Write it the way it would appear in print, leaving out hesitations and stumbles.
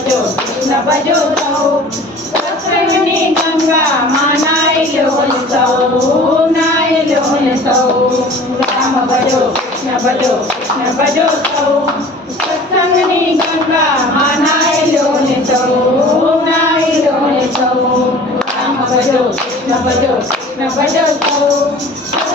કૃષ્ણ ભજો સૌ સત્સંગની ગંગામાં નાઈ લો ને સૌ રામ ભજો કૃષ્ણ ભજો સૌ સત્સંગની ગંગામાં નાઈ લો ને સૌ રામ ભજો કૃષ્ણ ભજો સૌ